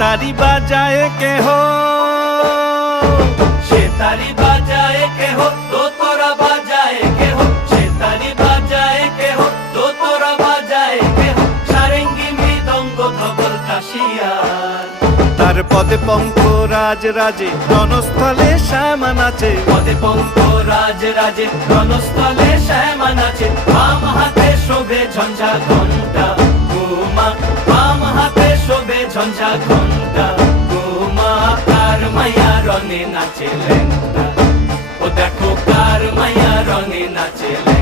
তারি বাজায় কেহ, সে তারি বাজায় কেহ, দোতরা বাজায় কেহ, সে তারি বাজায় কেহ, দোতরা বাজায় কেহ, সারেঙ্গি মৃদঙ্গ ধবল কাশিয়ার। তার পদে পঙ্ক রাজ রাজে, রণস্থলে শ্যামা নাচে। পদে পঙ্ক রাজ রাজে, রণস্থলে শ্যামা নাচে। বাম হাতে শোভে ঝঞ্ঝা ঘণ্টা ঘুমা, বাম হাতে শোভে ঝঞ্ঝা ঘণ্টা ঘুমা। কার মায়া রনে নাচে লেঙ্গা, ও দেখো কার মায়া রনে নাচে লেঙ্গা।